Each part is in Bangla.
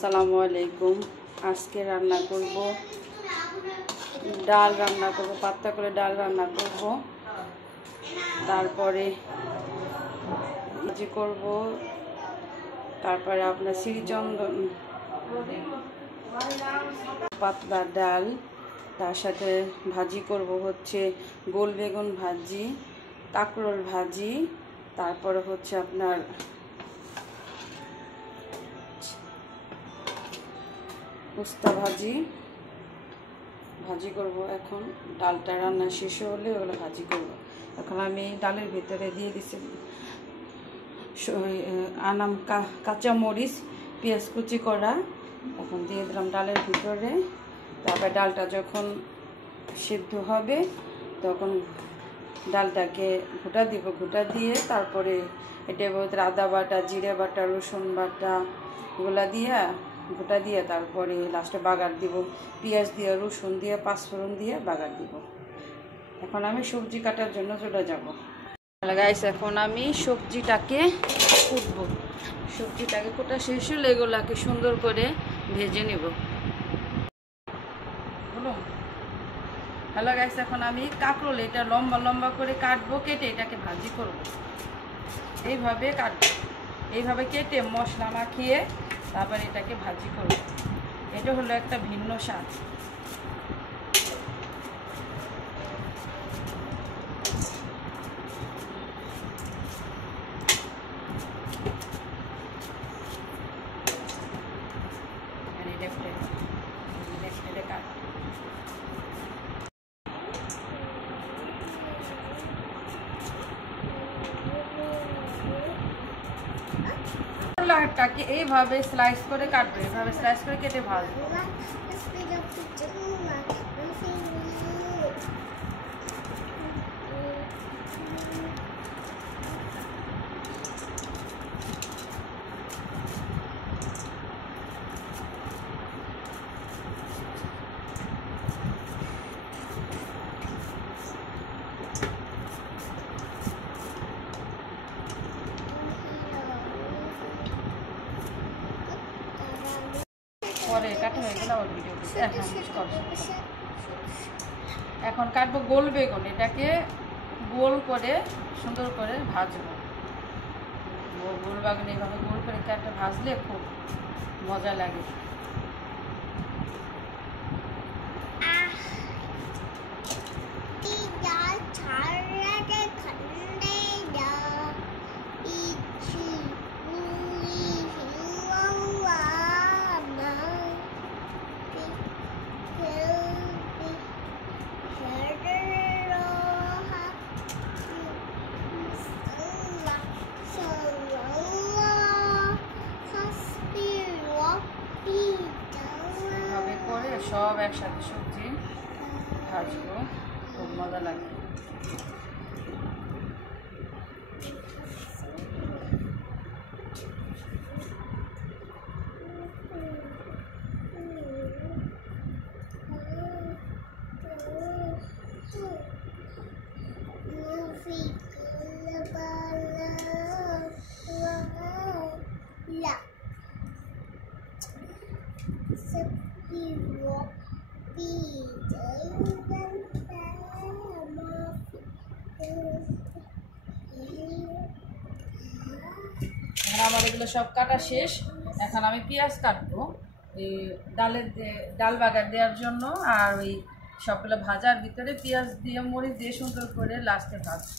আসসালামু আলাইকুম। আজকে রান্না করব ডাল রান্না করব, পাতলা করে ডাল রান্না করব। তারপরে ভাজি করব। তারপরে আপনার শ্রীচন্দন পাতলা ডাল, তার সাথে ভাজি করব হচ্ছে গোল বেগুন ভাজি, কাঁকরোল ভাজি, তারপরে হচ্ছে আপনার উস্তা ভাজি করব। এখন ডালটা রান্না শেষ হলে ওগুলো ভাজি করব। এখন আমি ডালের ভিতরে দিয়ে দিচ্ছি আনাম কাঁচা মরিচ, পেঁয়াজ কুচি করা। এখন দিয়ে দিলাম ডালের ভিতরে। তারপরে ডালটা যখন সিদ্ধ হবে তখন ডালটাকে ঘুটা দিব। ঘুটা দিয়ে তারপরে এটার ভিতরে আদা বাটা, জিরে বাটা, রসুন বাটা এগুলা দিয়ে গোটা দিয়ে তারপরে লাস্টে বাগার দিব। পেঁয়াজ দিয়ে, রসুন দিয়ে, পাঁচফোড়ন দিয়ে বাগার দিব। এখন আমি সবজি কাটার জন্য চলে যাব। গাইস, এখন আমি সবজিটাকে কুটবো। সবজিটাকে কোটা শেষ হলে এগুলাকে সুন্দর করে ভেজে নেব। হ্যালো গাইস, এখন আমি কাঁকরোল এটা লম্বা লম্বা করে কাটবো, কেটে এটাকে ভাজি করব। এইভাবে কাটবো, এইভাবে কেটে মশলা মাখিয়ে তারপর এটাকে ভাজি করব। এটা হলো একটা ভিন্ন স্বাদ। কাকে এইভাবে স্লাইস করে কাটবে, এইভাবে স্লাইস করে কেটে ভাজবো। পরে কাটা হয়ে গেলে আবার ভিডিও এখন কাটবো গোল বেগুন। এটাকে গোল করে সুন্দর করে ভাজবো। গোল বেগুন এইভাবে গোল করে কাটে ভাজলে খুব মজা লাগে। সব একসাথে সবজি ভাজবো, খুব মজা লাগে। আমার এগুলো সব কাটা শেষ। এখন আমি পেঁয়াজ কাটবো এই ডাল বাগার দেওয়ার জন্য। আর ওই সবগুলো ভাজার ভিতরে পেঁয়াজ দিয়ে মরিচ দিয়ে সুন্দর করে লাস্টে ভাজবো।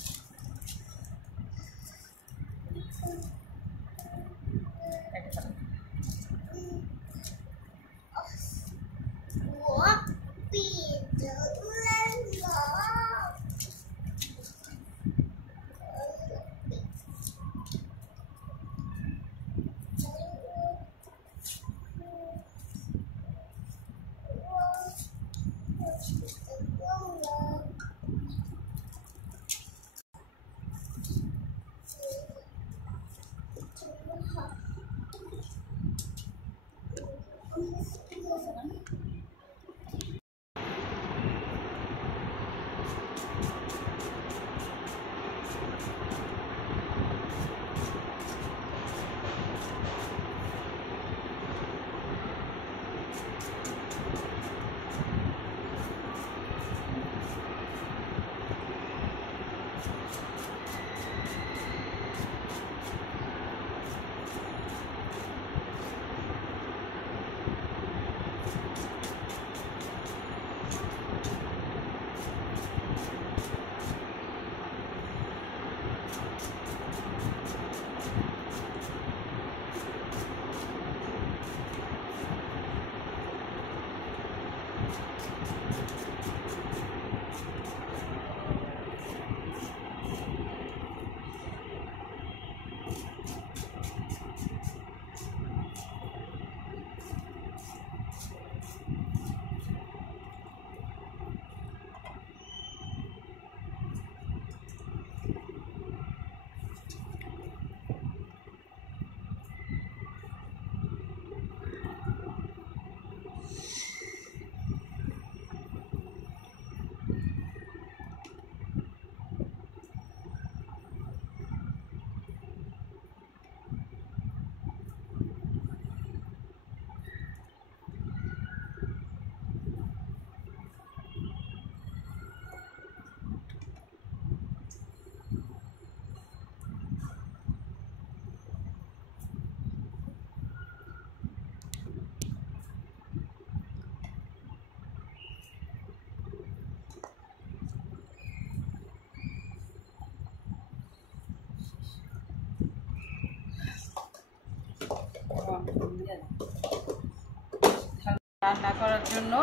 রান্না করার জন্য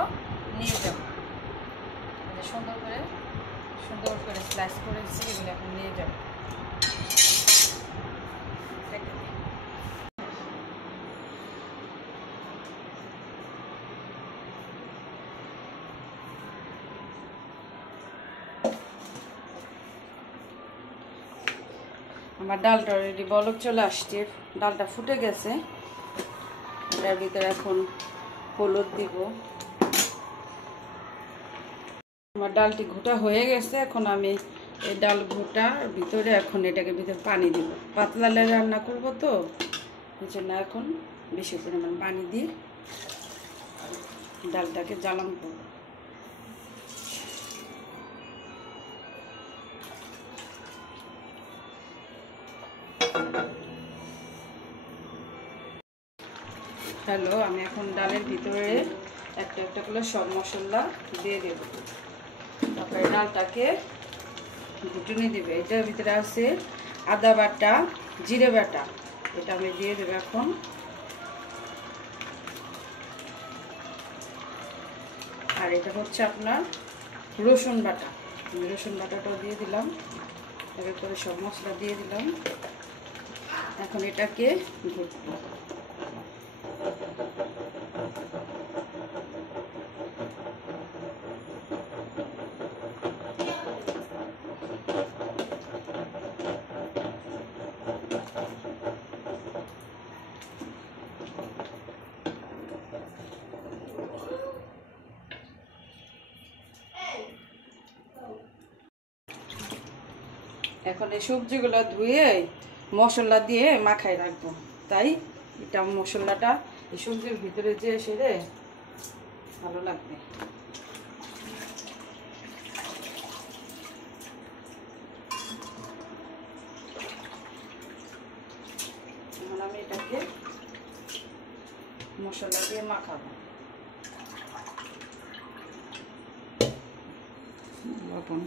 নিয়ে যাব, সুন্দর করে স্লাইস করেছি, এগুলো এখন নিয়ে যাব। আমার ডালটা অলরেডি বলক চলে আসছে, ডালটা ফুটে গেছে। এটার ভিতরে এখন হলুদ দিব। আমার ডালটি ঘোটা হয়ে গেছে, এখন আমি এই ডাল ঘোটার ভিতরে এখন এটাকে ভিতরে পানি দিব। পাতলা রান্না করব তো, এই জন্য এখন বেশি পরিমাণ পানি দিয়ে ডালটাকে জ্বালান করব। হ্যালো, আমি এখন ডালের ভিতরে একটা একটা করে সব মশলা দিয়ে দেব। তারপরে ডালটাকে ঘুটুনি দেবে। এটার ভিতরে আছে আদা বাটা, জিরে বাটা, এটা আমি দিয়ে দেবো এখন। আর এটা হচ্ছে আপনার রসুন বাটা, আমি রসুন বাটাটাও দিয়ে দিলাম। এবার করে সব মশলা দিয়ে দিলাম। এখন এটাকে ঘুটবো। এখন এই সবজিগুলো ধুয়ে মশলা দিয়ে মাখাই রাখবো, তাই এটা মশলাটা এই সবজির ভিতরে যে সেরে ভালো লাগবে। এখন আমি এটাকে মশলা দিয়ে মাখাবো। লবণ,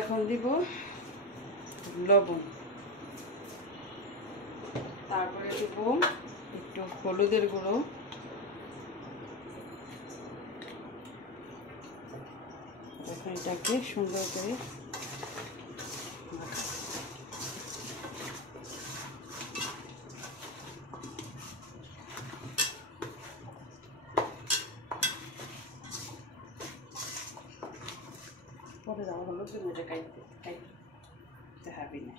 এখন দিব লবণ, তারপরে দিব একটু হলুদের গুঁড়ো, এখন এটাকে সুন্দর করে পরে দেওয়া হলো, তুমি এটা খাইতে হবে না।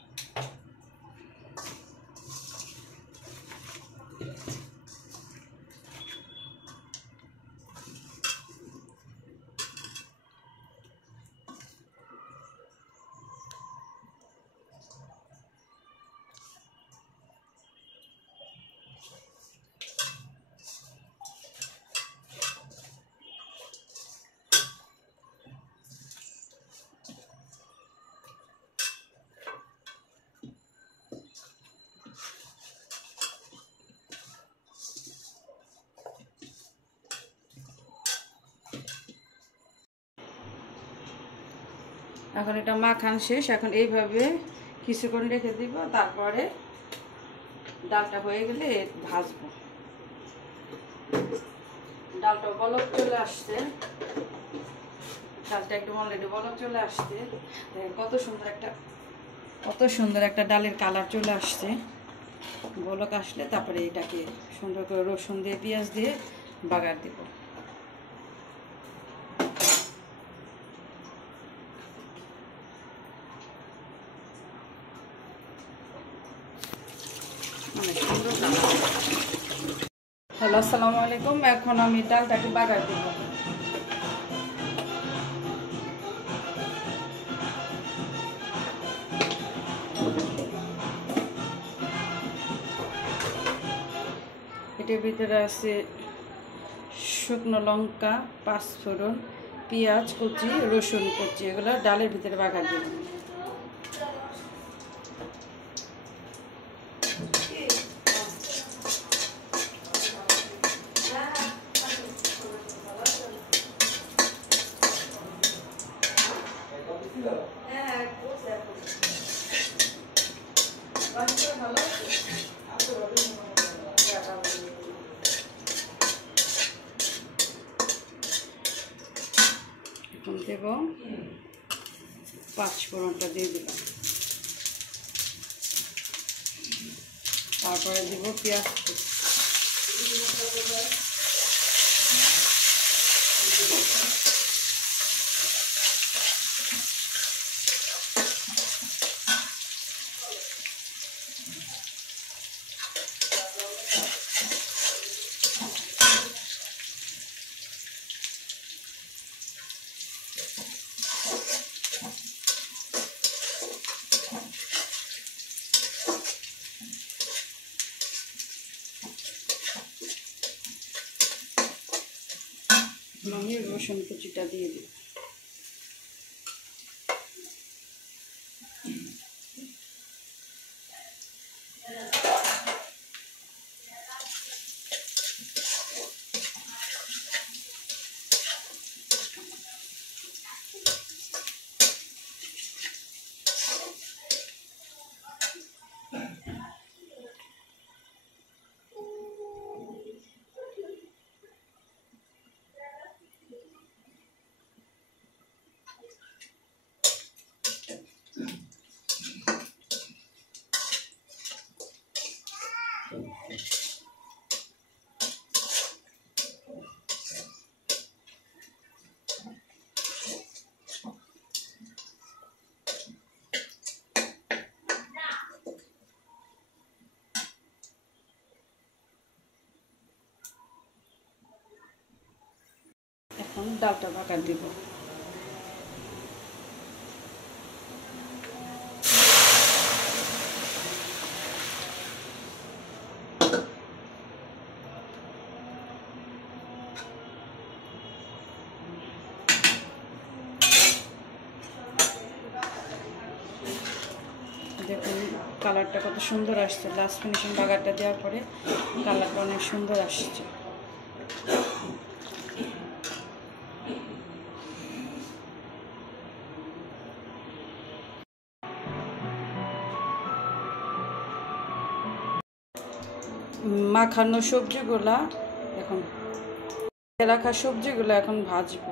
এখন এটা মাখান শেষ। এখন এইভাবে কিছুক্ষণ রেখে দিব, তারপরে ডালটা হয়ে গেলে ভাজবো। ডালটা বলক চলে আসছে, ডালটা একদম অলরেডি বলক চলে আসছে। কত সুন্দর একটা ডালের কালার চলে আসছে। বলক আসলে তারপরে এটাকে সুন্দর করে রসুন দিয়ে পেঁয়াজ দিয়ে বাগার দেব। হ্যালো, আসসালামু আলাইকুম। এখন আমি ডালটাকে বাগার দেব। এটার ভিতরে আছে শুকনো লঙ্কা, পাঁচফোড়ন, পেঁয়াজ কুচি, রসুন কুচি, এগুলো ডালের ভিতরে বাগার দেব। এখন দেব পাঁচফোড়নটা দিয়ে দিলাম, তারপরে দেব পেঁয়াজ। আমি রসুন কুচিটা দিয়ে দিই। এখন ডালটা বাগার দিব। দেখুন কালারটা কত সুন্দর আসছে। লাস্ট ফিনিশিং বাগারটা দেওয়ার পরে কালারটা অনেক সুন্দর আসছে। মাখানো সবজিগুলা এখন রাখা সবজিগুলো এখন ভাজবো।